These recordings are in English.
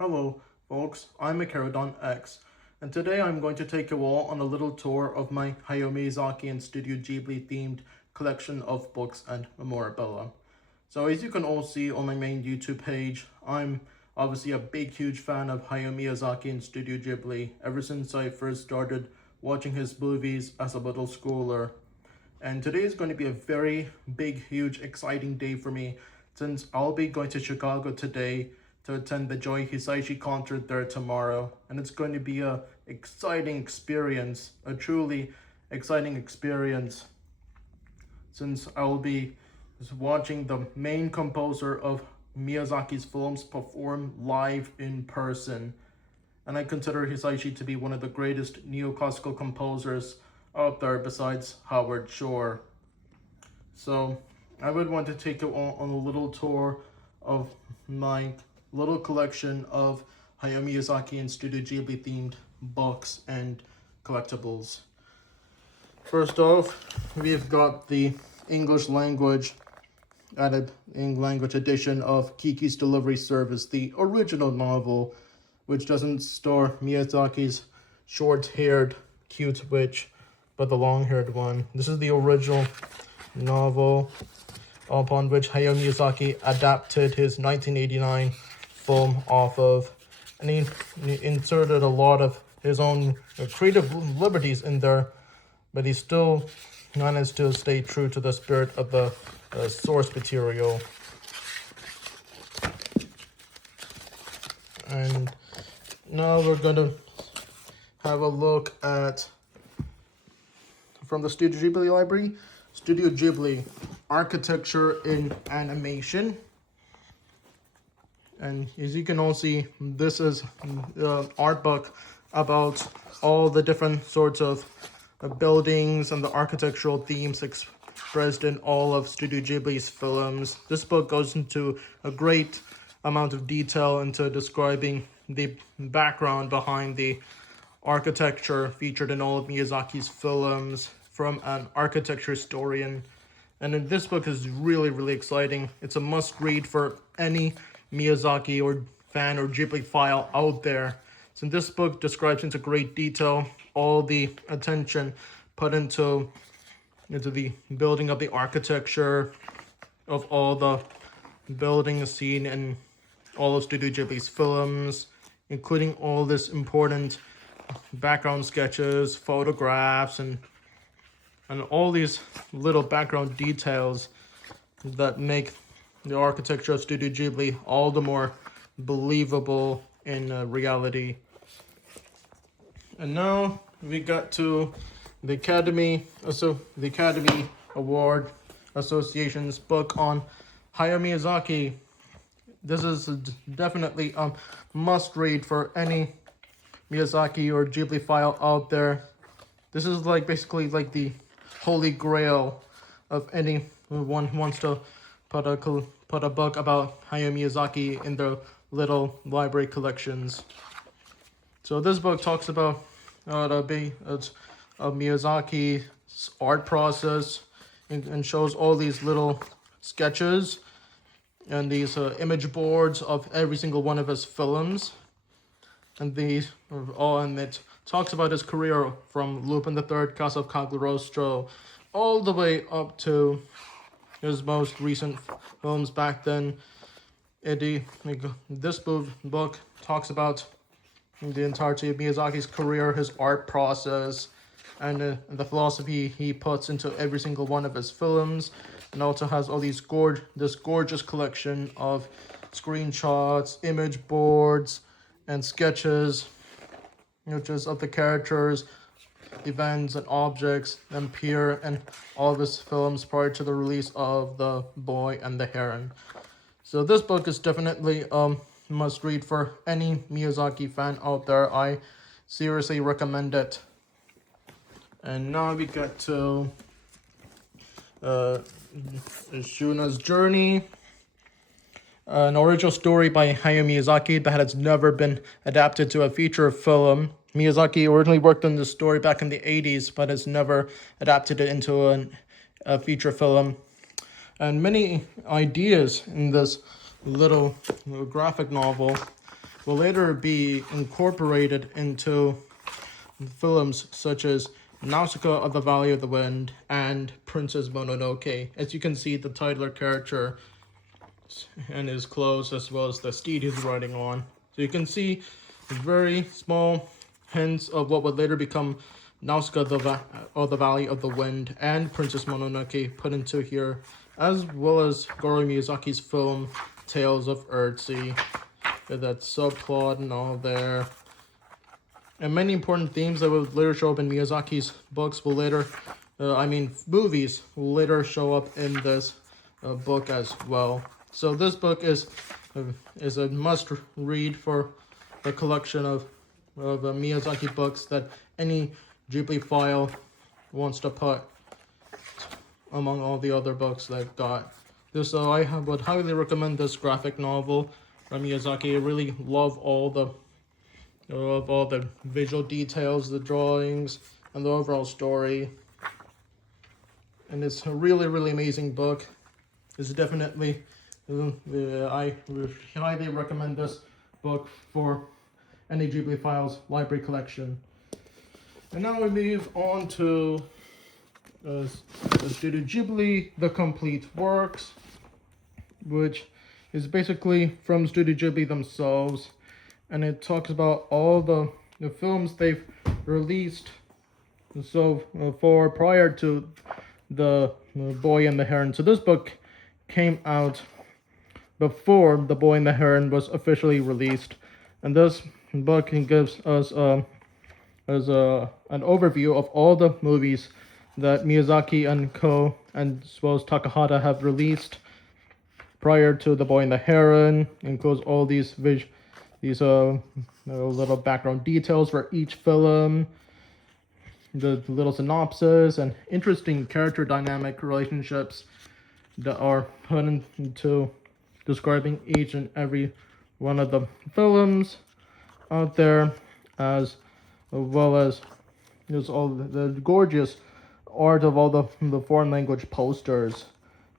Hello, folks, I'm Macarodon X, and today I'm going to take you all on a little tour of my Hayao Miyazaki and Studio Ghibli themed collection of books and memorabilia. So as you can all see on my main YouTube page, I'm obviously a big, huge fan of Hayao Miyazaki and Studio Ghibli ever since I first started watching his movies as a little schooler. And today is going to be a very big, huge, exciting day for me since I'll be going to Chicago today to attend the Joe Hisaishi concert there tomorrow. And it's going to be a exciting experience, a truly exciting experience, since I'll be watching the main composer of Miyazaki's films perform live in person. And I consider Hisaishi to be one of the greatest neoclassical composers out there besides Howard Shore. So I would want to take you all on a little tour of my little collection of Hayao Miyazaki and Studio Ghibli themed books and collectibles. First off, we've got the English language edition of Kiki's Delivery Service, the original novel, which doesn't star Miyazaki's short-haired cute witch, but the long-haired one. This is the original novel upon which Hayao Miyazaki adapted his 1989 film off of, and he inserted a lot of his own creative liberties in there, but he still managed to stay true to the spirit of the source material. And now we're going to have a look at, from the Studio Ghibli library, Studio Ghibli, Architecture in Animation. And as you can all see, this is the art book about all the different sorts of buildings and the architectural themes expressed in all of Studio Ghibli's films. This book goes into a great amount of detail into describing the background behind the architecture featured in all of Miyazaki's films from an architecture historian. And this book is really exciting. It's a must-read for any Miyazaki or fan or Ghibli file out there. So this book describes into great detail all the attention put into the building of the architecture of all the buildings seen in all of Studio Ghibli's films, including all this important background sketches, photographs, and all these little background details that make the architecture of Studio Ghibli all the more believable in reality. And now we got to the Academy Award Association's book on Hayao Miyazaki. This is definitely a must-read for any Miyazaki or Ghibli file out there. This is basically the holy grail of anyone who wants to put a book about Hayao Miyazaki in their little library collections. So this book talks about Miyazaki's art process and shows all these little sketches and these image boards of every single one of his films. And it talks about his career from Lupin III, Casa of Cagliostro, all the way up to his most recent films back then. This book talks about the entirety of Miyazaki's career, his art process, and the philosophy he puts into every single one of his films, and also has all these this gorgeous collection of screenshots, image boards, and sketches, which is of the characters, events, and objects that appear in all of his films prior to the release of The Boy and the Heron. So this book is definitely must read for any Miyazaki fan out there. I seriously recommend it. And now we got to Shuna's Journey, an original story by Hayao Miyazaki that has never been adapted to a feature film. Miyazaki originally worked on this story back in the 80s, but has never adapted it into a feature film. And many ideas in this little graphic novel will later be incorporated into films such as Nausicaa of the Valley of the Wind and Princess Mononoke. As you can see, the titular character and his clothes, as well as the steed he's riding on. So you can see very small hints of what would later become Nausicaa of the Valley of the Wind and Princess Mononoke put into here, as well as Goro Miyazaki's film Tales of Earthsea. That subplot and all there. And many important themes that will later show up in Miyazaki's books will later, movies will later show up in this book as well. So this book is a must read for the collection of Miyazaki books that any Ghibli file wants to put among all the other books they've got. So I would highly recommend this graphic novel from Miyazaki. I really love all the visual details, the drawings, and the overall story. And it's a really, really amazing book. It's definitely, I highly recommend this book for any Ghibli Files library collection. And now we move on to Studio Ghibli, The Complete Works, which is basically from Studio Ghibli themselves. And it talks about all the films they've released so for prior to The Boy and the Heron. So this book came out before The Boy and the Heron was officially released, and this book gives us an overview of all the movies that Miyazaki and co, and as well as Takahata, have released prior to The Boy and the Heron. Includes all these little background details for each film, the little synopsis, and interesting character dynamic relationships that are put into describing each and every one of the films out there, as well as there's all the gorgeous art of all the foreign language posters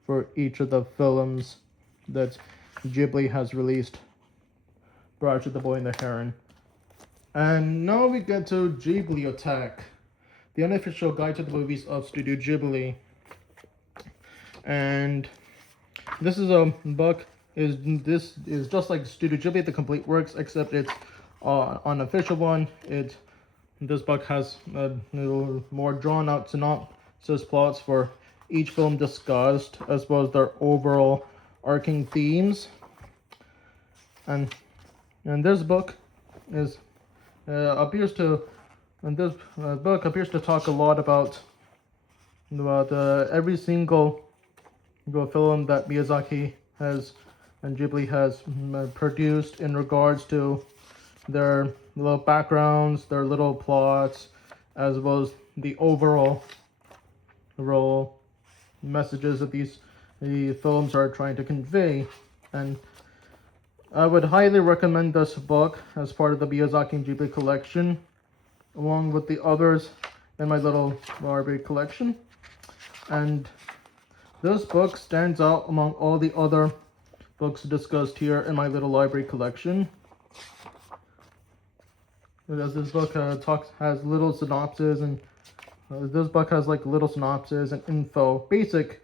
for each of the films that Ghibli has released prior to The Boy and the Heron. And now we get to Ghibliotheque, the unofficial guide to the movies of Studio Ghibli. And this is a book. This is just like Studio Ghibli, The Complete Works, except it's unofficial one. This book has a little more drawn out synopsis plots for each film discussed, as well as their overall arcing themes. And this book appears to talk a lot about every single film that Miyazaki has and Ghibli has produced in regards to their little backgrounds, their little plots, as well as the overall messages that the films are trying to convey. And I would highly recommend this book as part of the Miyazaki and Ghibli collection, along with the others in my little library collection. And this book stands out among all the other books discussed here in my little library collection. As this book has little synopsis, and this book has like little synopsis and info, basic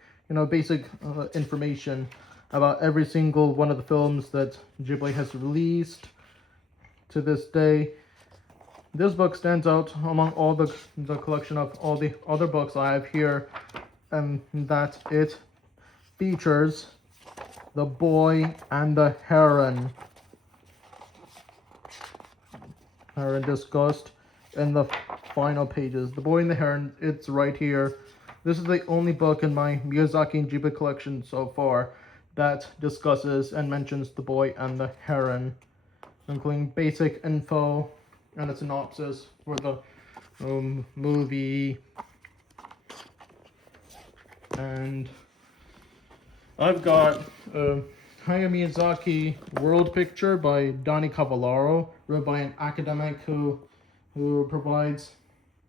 information about every single one of the films that Ghibli has released to this day. This book stands out among all the collection of all the other books I have here, and that it features The Boy and the Heron. Discussed in the final pages. The Boy and the Heron, it's right here. This is the only book in my Miyazaki and Ghibli collection so far that discusses and mentions The Boy and the Heron, including basic info and a synopsis for the movie. And I've got Hayao Miyazaki World Picture by Donnie Cavallaro, written by an academic who provides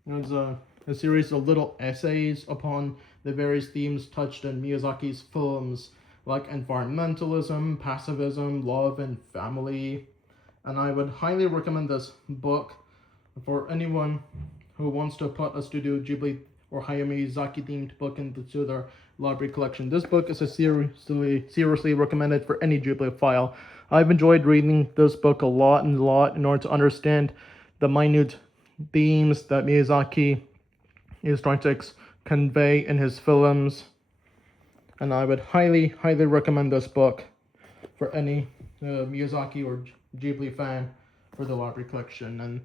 a series of little essays upon the various themes touched in Miyazaki's films, like environmentalism, pacifism, love, and family, and I would highly recommend this book for anyone who wants to put a Studio Ghibli or Hayao Miyazaki themed book into their library collection. This book is a seriously recommended for any Ghibli file. I've enjoyed reading this book a lot in order to understand the minute themes that Miyazaki is trying to convey in his films, and I would highly recommend this book for any Miyazaki or Ghibli fan for the library collection. And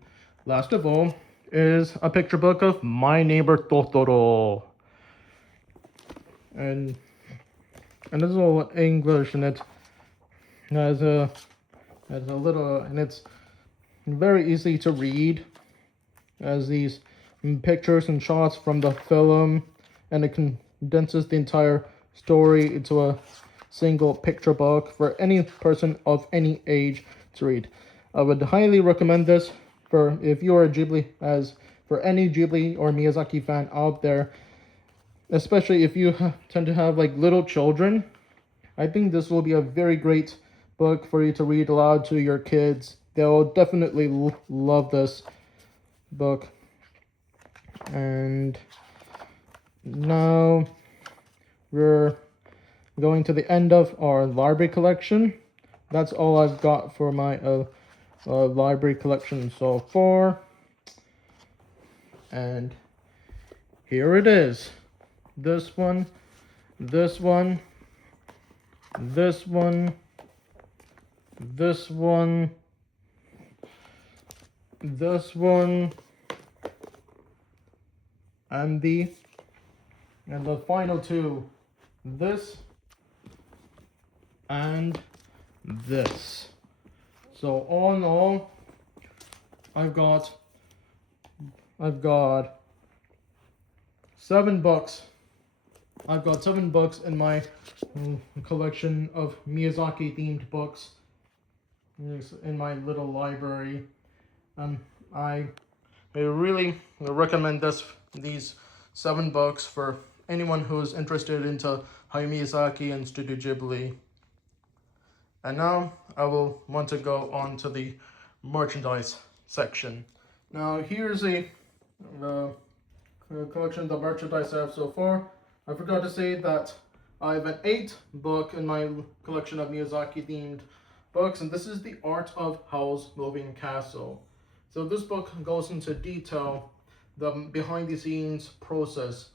last of all is a picture book of My Neighbor Totoro, and this is all English, and it has a little, and it's very easy to read, as these pictures and shots from the film, and it condenses the entire story into a single picture book for any person of any age to read. I would highly recommend this for if you are a Ghibli, as for any Ghibli or Miyazaki fan out there, especially if you tend to have like little children. I think this will be a very great book for you to read aloud to your kids. They'll definitely love this book. And now we're going to the end of our library collection. That's all I've got for my library collection so far. And here it is. This one, this one, this one, this one, this one, and the final two, this and this. So all in all, I've got 7 books. I've got 7 books in my collection of Miyazaki themed books in my little library. I really recommend these 7 books for anyone who is interested into Hayao Miyazaki and Studio Ghibli. And now I will want to go on to the merchandise section. Now here's the collection of the merchandise I have so far. I forgot to say that I have an 8th book in my collection of Miyazaki themed books, and this is The Art of Howl's Moving Castle. So this book goes into detail the behind the scenes process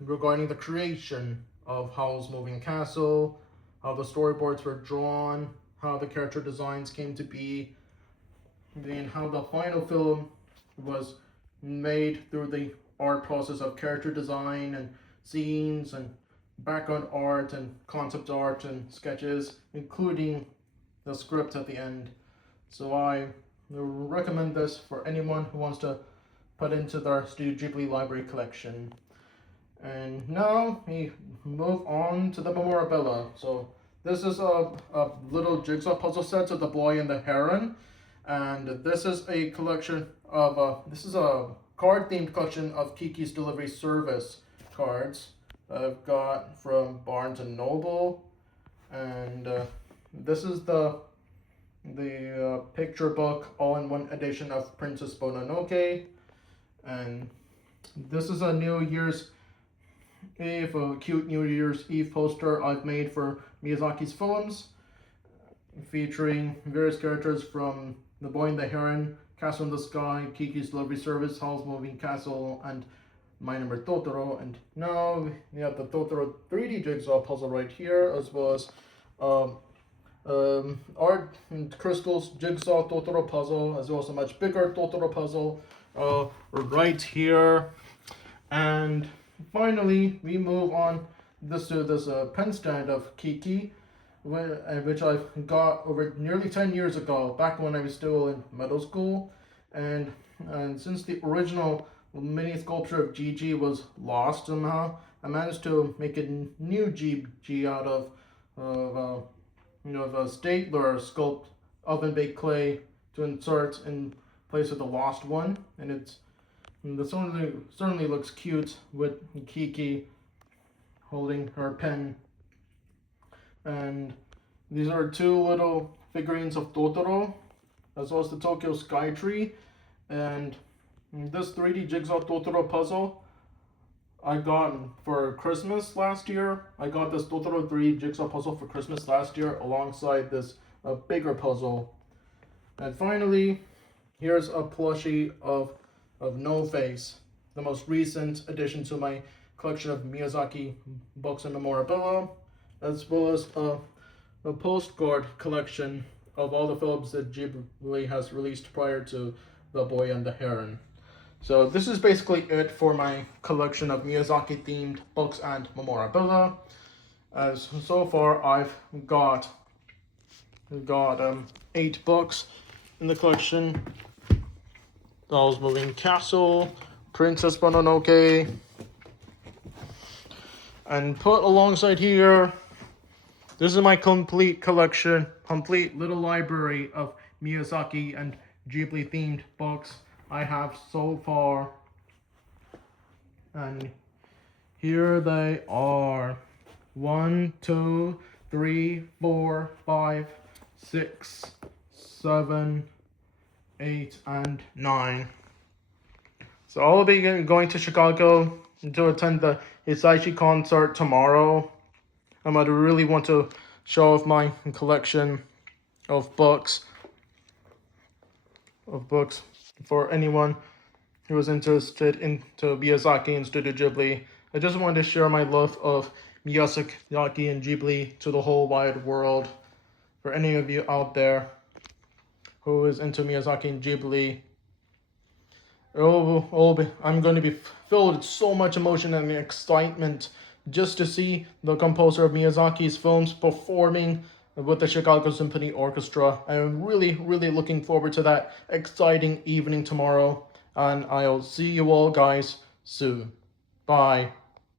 regarding the creation of Howl's Moving Castle, how the storyboards were drawn, how the character designs came to be, and how the final film was made through the art process of character design and scenes and background art and concept art and sketches, including the script at the end. So I recommend this for anyone who wants to put into their Studio Ghibli library collection. And now we move on to the memorabilia. So this is a little jigsaw puzzle set of The Boy and the Heron, and this is a collection of this is a card themed collection of Kiki's Delivery Service cards I've got from Barnes and Noble, and this is the picture book all-in-one edition of Princess Mononoke, and this is a New Year's Eve, a cute New Year's Eve poster I've made for Miyazaki's films, featuring various characters from The Boy and the Heron, Castle in the Sky, Kiki's Delivery Service, Howl's Moving Castle, and My Neighbor Totoro. And now we have the Totoro 3D jigsaw puzzle right here, as well as Art and Crystal's jigsaw Totoro puzzle, as well as a much bigger Totoro puzzle right here. And finally, we move on to this pen stand of Kiki, which I got over nearly 10 years ago, back when I was still in middle school. And since the original mini sculpture of Gigi was lost somehow, I managed to make a new Gigi out of a stapler sculpt oven baked clay to insert in place of the lost one, and it certainly looks cute with Kiki holding her pen. And these are 2 little figurines of Totoro, as well as the Tokyo Sky Tree, and this 3D Jigsaw Totoro puzzle I got for Christmas last year. I got this Totoro 3D Jigsaw puzzle for Christmas last year alongside this bigger puzzle. And finally, here's a plushie of No Face, the most recent addition to my collection of Miyazaki books and memorabilia, as well as a postcard collection of all the films that Ghibli has released prior to The Boy and the Heron. So this is basically it for my collection of Miyazaki themed books and memorabilia. As so far I've got 8 books in the collection. Howl's Moving Castle, Princess Mononoke, and put alongside here, this is my complete collection, complete little library of Miyazaki and Ghibli themed books I have so far. And here they are. 1, 2, 3, 4, 5, 6, 7, 8, and 9. So I'll be going to Chicago to attend the Hisaishi concert tomorrow. I might really want to show off my collection of books for anyone who is interested into Miyazaki and Studio Ghibli. I just wanted to share my love of Miyazaki and Ghibli to the whole wide world. For any of you out there who is into Miyazaki and Ghibli, I'm going to be filled with so much emotion and excitement just to see the composer of Miyazaki's films performing with the Chicago Symphony Orchestra. I'm really looking forward to that exciting evening tomorrow, and I'll see you all guys soon. Bye.